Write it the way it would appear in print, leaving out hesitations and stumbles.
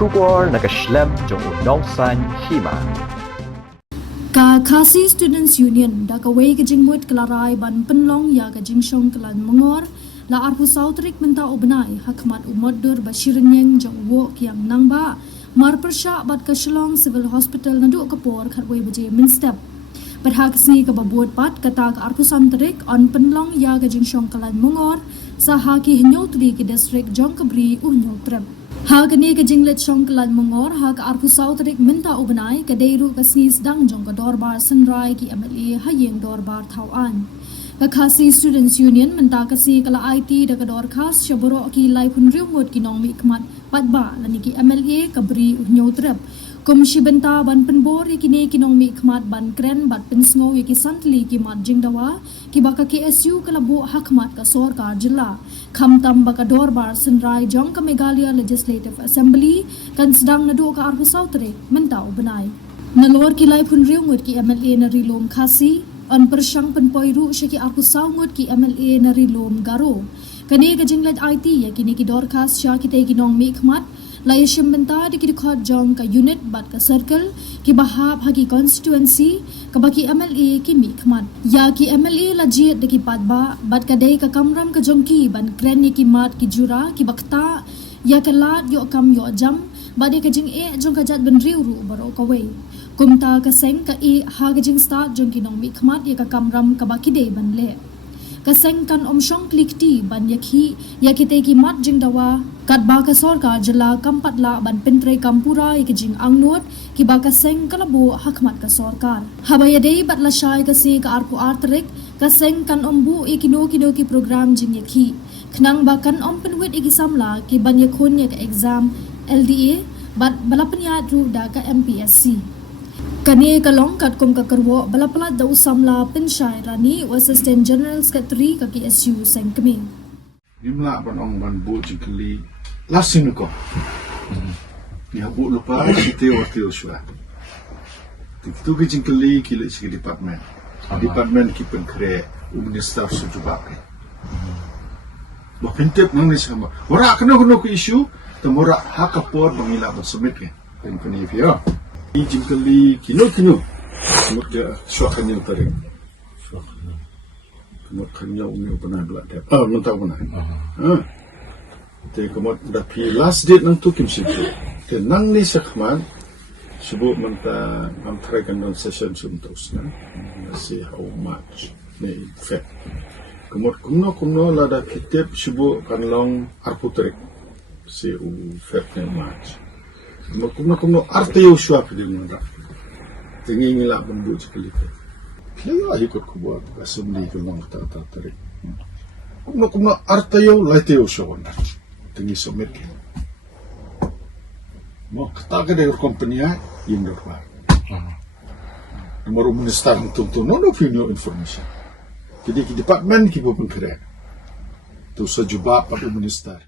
Shubor nakaslem jong unongsan Hima. Ka Khasi Students Union da ka wei ka jingmut kelarai ban penlong ya ka jingshong kelan Myngor la arpu sautrik menta ubnai Hakhmat umodur bashirenyeng jong wok yang nangba mar persya bat ka Shong Civil Hospital naduk kapor khat wei baje min step berhak Sngi ka babuat pat kata ka arpu samtrik on penlong ya ka jingshong kelan Myngor saha ki hnyotri ki distrik jong kabri unyotrem. Hal kini ke jinglet Shong kelan Myngor hal ke arpu sautrik minta ubnai ke deiru ke Sdang jong ke Dorbar senrai ki MLA hayeng Dorbar tauan. Ke Khasi Students Union minta ke si kala IT da ke dorkas syaborok ki lai pun riungut ki nong Hakhmat patba lani ki MLA ke beri unyotrep. Komisi benta ban penbor kini kinong Hakhmat ban kren bat pensngo ki santli ki mat jingdawa ki baka KSU kelabu Hakhmat ka sorkar jilla khamtam baka Dorbar senrai jong ka Meghalaya Legislative Assembly kan sedang nadu ka arpu sautre mentau benai nalor ki lai pun riungut ki MLA na rilom Khasi on persyang penpoiru syaki arpu saungut ki MLA na rilom Garo kani ka jinglet IT ya kini ki dorkas sya kita ki nong Hakhmat lai syembenta di kidikot jong ka unit bat ka circle ki bahap hagi constituency ka baki MLA ki Hakhmat ya ki MLA lajit de ki patba bat ka dei ka kamram ka jongki ban kren ni ki mat ki jura ki bakta ya ka lat yo kam yo jam bade ka jing jong ka jat ben riu ru baro ka wei kumta ka seng ka ha ka jing start jong ki nong Hakhmat ya ka kamram ka baki dei ban le kaseng kan Shong klikti ban yakhi yakite ki mat jing dawa kat ba ka sorkar jela kampat la ban pentre kampura ki jing angnot ki ba kaseng kalabu Hakhmat ka sorkar habaya dei bat la shai ka si ka arku artrik kaseng kan bu ikino kino ki program jing yakhi khnang ba kan penwit iki samla ki ban yakhon ya ka exam LDA bat balapanyat ru da ka MPSC kani kalong kat kum ka kerwo balapalat da usamla pensyai rani Assistant General Secretary ka KSU sengkemi Nimla banong ban bu jingkeli lasin ko ni habu lupa site waktu uswa tu ke jingkeli kile sigi department ki penkre minister sujubak ba pintep nang ni sama ora kena ku isu temora hakapor bangila ba submit ke company via jingkeli kino semut dia syuakannya tarik kemot kanya umi pernah dua dia mentau pernah te kemot dah pi last date nang tu kim situ te nang ni Hakhmat sebut menta antara kan session suntus na see how much ni effect kemot kuno la da kitep sebut kan long arputrik see effect ni much kuno arteo syuap di mana tinggi ngilak bambu sekali kaya ikut kubuat asumni kuno tata tarik kuno arteo lateo syuap tinggi submit mau kata dari company yang Dorbar nomor minister untuk no opinion information jadi di department kita pun keren tu sejubah pada minister